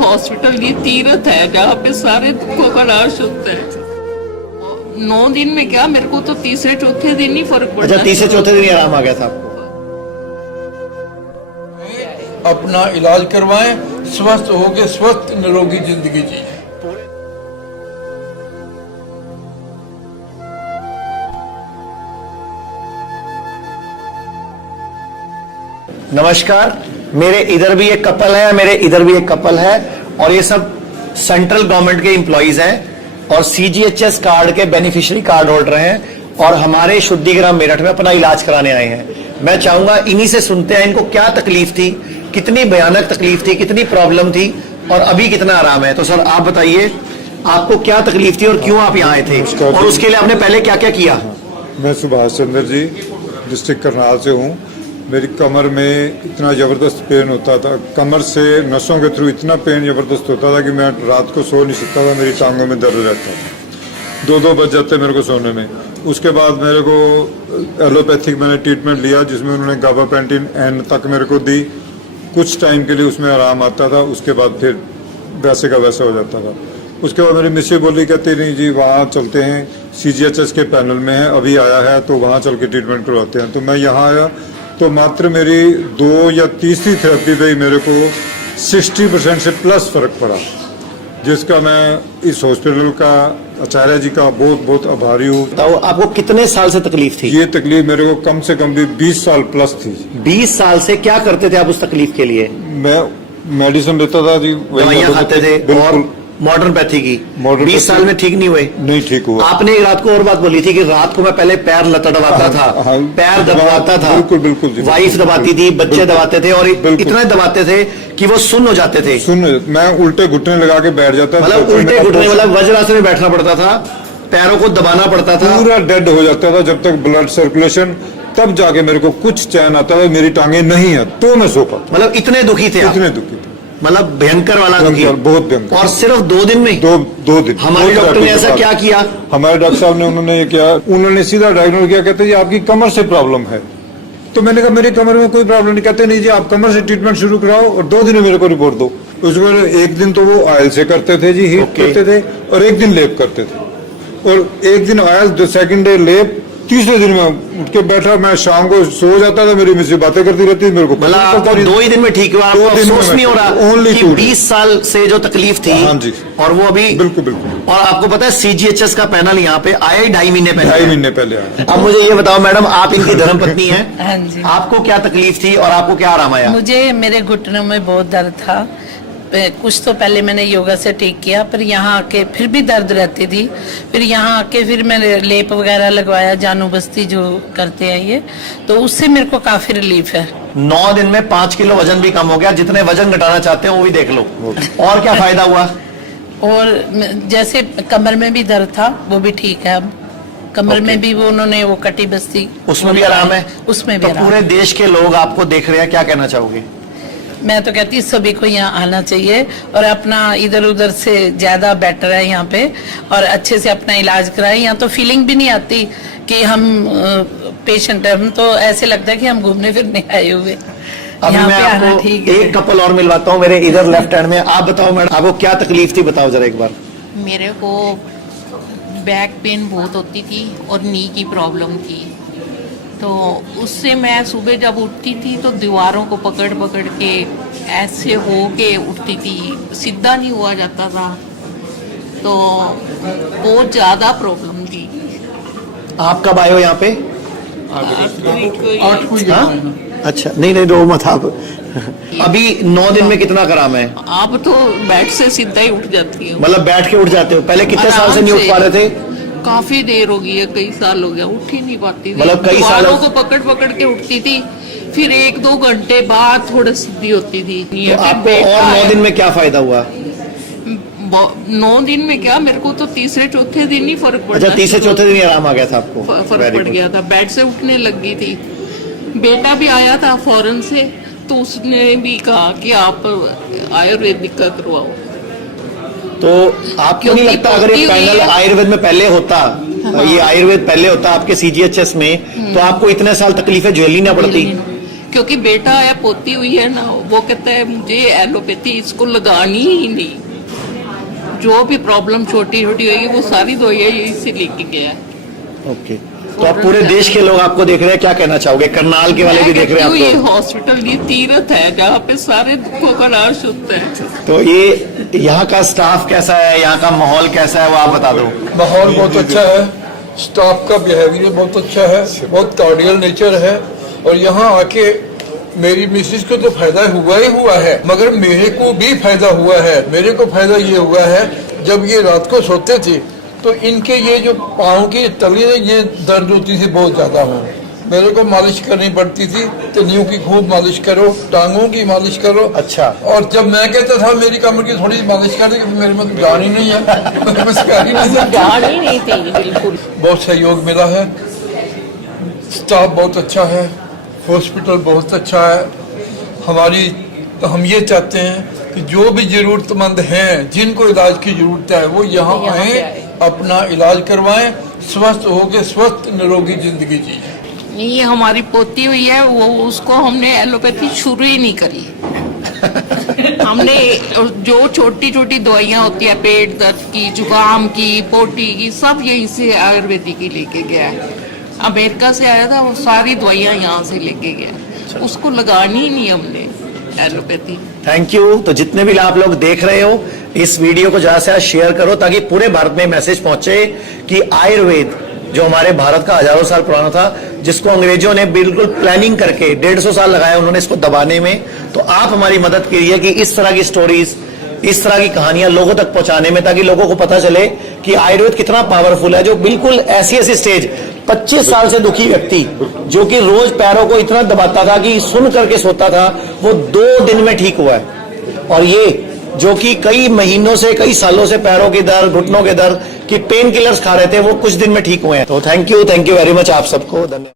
Hospital ये तीर्थ है जहाँ पे सारे दुखों का नाश होता है। 9 दिन में क्या, मेरे को तो तीसरे चौथे दिन ही फर्क पड़ा। अच्छा, तीसरे चौथे दिन ही आराम आ गया था आपको? अपना इलाज करवाएं, स्वस्थ होके स्वस्थ निरोगी जिंदगी जिए। नमस्कार, मेरे इधर भी एक कपल है, मेरे इधर भी एक कपल है, और ये सब सेंट्रल गवर्नमेंट के एम्प्लॉइज हैं और सीजीएचएस कार्ड के बेनिफिशियरी कार्ड होल्डर हैं और हमारे शुद्धिग्राम मेरठ में अपना इलाज कराने आए हैं। मैं चाहूंगा इन्हीं से सुनते हैं इनको क्या तकलीफ थी, कितनी भयानक तकलीफ थी, कितनी प्रॉब्लम थी और अभी कितना आराम है। तो सर आप बताइए, आपको क्या तकलीफ थी और क्यों आप यहाँ आए थे, और उसके लिए आपने पहले क्या क्या किया? मैं सुभाष चंद्र जी, डिस्ट्रिक्ट करनाल से हूँ। मेरी कमर में इतना ज़बरदस्त पेन होता था, कमर से नसों के थ्रू इतना पेन ज़बरदस्त होता था कि मैं रात को सो नहीं सकता था। मेरी टांगों में दर्द रहता था, 2-2 बज जाते मेरे को सोने में। उसके बाद मेरे को एलोपैथिक मैंने ट्रीटमेंट लिया, जिसमें उन्होंने गाबापेंटिन एन तक मेरे को दी। कुछ टाइम के लिए उसमें आराम आता था, उसके बाद फिर वैसे का वैसा हो जाता था। उसके बाद मेरी मिसेज बोली, कहती नहीं जी वहाँ चलते हैं, सीजीएचएस के पैनल में है, अभी आया है तो वहाँ चल के ट्रीटमेंट करवाते हैं। तो मैं यहाँ आया तो मात्र मेरी 2 या तीसरी थेरेपी पे ही मेरे को 60% से प्लस फर्क पड़ा, जिसका मैं इस हॉस्पिटल का, आचार्य जी का बहुत बहुत आभारी हूँ। तो आपको कितने साल से तकलीफ थी? ये तकलीफ मेरे को कम से कम भी 20 साल प्लस थी। 20 साल से क्या करते थे आप उस तकलीफ के लिए? मैं मेडिसिन लेता था जी, दवाइयाँ खाते थे और मॉडर्न पैथी की। 20 साल में ठीक नहीं हुए? नहीं ठीक हुआ। आपने एक रात को और बात बोली थी कि रात को मैं पहले पैर लतड़वाता था, पैर दबाता था, बिल्कुल बिल्कुल जी, वाइफ दबाती थी, बच्चे दबाते थे और इतना दबाते थे कि वो सुन्न हो जाते थे। मैं उल्टे घुटने लगा के बैठ जाता, मतलब उल्टे घुटने, मतलब वज्रासन में बैठना पड़ता था, पैरों को दबाना पड़ता था, पूरा डेड हो जाता था जब तक ब्लड सर्कुलेशन, तब जाके मेरे को कुछ चैन आता था। मेरी टांगे नहीं है तो मैं सो पाता। मतलब इतने दुखी थे आप? इतने दुखी थे, मतलब भयंकर वाला दुखी, बहुत भयंकर। और सिर्फ 2 दिन में? 2 दिन। हमारे डॉक्टर ने ऐसा क्या किया? हमारे डॉक्टर साहब ने, उन्होंने ये किया, उन्होंने सीधा डायग्नोज किया, कहते जी आपकी कमर से प्रॉब्लम है। तो मैंने कहा मेरी कमर में कोई प्रॉब्लम नहीं। कहते नहीं जी आप कमर से ट्रीटमेंट शुरू कराओ और 2 दिन में मेरे को रिपोर्ट दो। उसमें एक दिन तो वो ऑयल से करते थे जी, हीट करते थे, और एक दिन लेप करते थे, और एक दिन ऑयल, सेकंड डे लेप, तीसरे दिन में उठ के बैठा, मैं शाम को सो जाता था, मेरी मिसेज बातें करती रहती थी, मेरे को मतलब आपको 2 ही दिन में ठीक हुआ? आपको अफसोस नहीं हो रहा कि 20 साल से जो तकलीफ थी? हाँ जी। और वो अभी? बिल्कुल बिल्कुल। और आपको पता है सीजीएचएस का पैनल यहाँ पे आया 2.5 महीने पहले? 2.5 महीने पहले आया। अब मुझे ये बताओ मैडम, आप इनकी धर्मपत्नी हैं? हाँ जी। आपको क्या तकलीफ थी और आपको क्या आराम आया? मुझे मेरे घुटनों में बहुत दर्द था। कुछ तो पहले मैंने योगा से ठीक किया, फिर यहाँ आके फिर भी दर्द रहती थी। फिर यहाँ आके फिर मैंने लेप वगैरह लगवाया, जानू बस्ती जो करते हैं ये, तो उससे मेरे को काफी रिलीफ है। 9 दिन में 5 किलो वजन भी कम हो गया। जितने वजन घटाना चाहते हो वो भी देख लो। और क्या फायदा हुआ? और जैसे कमर में भी दर्द था वो भी ठीक है अब। कमर में भी वो उन्होंने वो कटी बस्ती, उसमें भी आराम है? उसमें भी तो आराम। पूरे देश के लोग आपको देख रहे हैं, क्या कहना चाहोगे? मैं तो कहती सभी को यहाँ आना चाहिए और अपना इधर उधर से ज्यादा बेटर है यहाँ पे, और अच्छे से अपना इलाज कराएं। यहाँ तो फीलिंग भी नहीं आती कि हम पेशेंट है, हम तो ऐसे लगता है कि हम घूमने फिरने आए हुए। अभी मैं आपको एक कपल और मिलवाता हूँ, मेरे इधर लेफ्ट हैंड में। आप बताओ मैडम, आपको क्या तकलीफ थी, बताओ जरा एक बार। मेरे को बैक पेन बहुत होती थी और नी की प्रॉब्लम थी, तो उससे मैं सुबह जब उठती थी तो दीवारों को पकड़ पकड़ के ऐसे हो के उठती थी, सीधा नहीं हुआ जाता था, तो बहुत ज़्यादा प्रॉब्लम थी। आप कब आए हो यहाँ पे? अच्छा, नहीं रो मत आप। अभी 9 दिन में कितना आराम है? आप तो बेड से सीधा ही उठ जाती है। मतलब बैठ के उठ जाते हो? पहले कितने साल से नहीं उठ पा रहे थे? काफी देर हो गई है, कई साल हो गया, उठ ही नहीं पाती थी। मतलब कई सालों को पकड़ पकड़ के उठती थी, फिर 1-2 घंटे बाद थोड़ी सीधी होती थी। तो आपको और 9 दिन में क्या फायदा हुआ? 9 दिन में क्या, मेरे को तो तीसरे चौथे दिन ही फर्क पड़ा। अच्छा, तीसरे चौथे दिन ही आराम आ गया था आपको? फर्क पड़ गया था, बेड से उठने लग गई थी। बेटा भी आया था फॉरेन से, तो उसने भी कहा कि आप आयुर्वेदिक का करवाओ। तो आपको नहीं लगता अगर ये पैनल आयुर्वेद में पहले होता, ये आयुर्वेद पहले होता आपके सीजीएचएस में, तो आपको इतने साल तकलीफें झेलनी ना पड़ती? क्योंकि बेटा है, पोती हुई है ना, वो कहता है मुझे एलोपैथी इसको लगानी ही नहीं। जो भी प्रॉब्लम छोटी छोटी होगी वो सारी दवाइयाँ यही से लेके गया है। ओके, तो आप पूरे देश के लोग आपको देख रहे हैं, क्या कहना चाहोगे? करनाल के वाले भी देख रहे हैं ये आपको। हॉस्पिटल ये तीर्थ है जहाँ पे सारे दुखों का नाश होता है। तो ये यहाँ का स्टाफ कैसा है, यहाँ का माहौल कैसा है, वो आप बता दो। माहौल बहुत अच्छा है, स्टाफ का बिहेवियर बहुत अच्छा है, बहुत कार्डियल नेचर है। और यहाँ आके मेरी मिसेज को तो फायदा हुआ ही हुआ है, मगर मेरे को भी फायदा हुआ है। मेरे को फायदा ये हुआ है, जब ये रात को सोते थे तो इनके ये जो पाँव की तली है ये दर्द होती थी बहुत ज्यादा हो, मेरे को मालिश करनी पड़ती थी। तलियों की खूब मालिश करो, टांगों की मालिश करो। अच्छा। और जब मैं कहता था मेरी कमर की थोड़ी मालिश कर दे, मेरे में तो जान ही नहीं है, बस कर ही नहीं सकता। जान ही नहीं थी बिल्कुल। बहुत सहयोग मिला है, स्टाफ बहुत अच्छा है, हॉस्पिटल बहुत अच्छा है। हम ये चाहते हैं कि जो भी जरूरतमंद हैं, जिनको इलाज की जरूरत है, वो यहाँ आए, अपना इलाज करवाएं, स्वस्थ होकर स्वस्थ निरोगी जिंदगी जिए। ये हमारी पोती हुई है, वो उसको हमने एलोपैथी शुरू ही नहीं करी। हमने जो छोटी छोटी दवाइयाँ होती है, पेट दर्द की, जुकाम की, पोटी की, सब यहीं से आयुर्वेदिक ही लेके गया है। अमेरिका से आया था, वो सारी दवाइयाँ यहाँ से लेके गया, उसको लगानी ही नहीं हमने एलोपैथी। Thank you. तो जितने भी आप लोग देख रहे हो, इस वीडियो को ज्यादा से ज्यादा शेयर करो ताकि पूरे भारत में मैसेज पहुंचे कि आयुर्वेद जो हमारे भारत का हजारों साल पुराना था, जिसको अंग्रेजों ने बिल्कुल प्लानिंग करके 150 साल लगाया उन्होंने इसको दबाने में, तो आप हमारी मदद कीजिए कि इस तरह की स्टोरीज, इस तरह की कहानियां लोगों तक पहुंचाने में, ताकि लोगों को पता चले कि आयुर्वेद कितना पावरफुल है। जो बिल्कुल ऐसी स्टेज 25 साल से दुखी व्यक्ति जो कि रोज पैरों को इतना दबाता था कि सुन करके सोता था, वो 2 दिन में ठीक हुआ है। और ये जो कि कई महीनों से, कई सालों से पैरों की दर्द, घुटनों के दर्द की पेन किलर्स खा रहे थे, वो कुछ दिन में ठीक हुए हैं। तो थैंक यू वेरी मच आप सबको, धन्यवाद।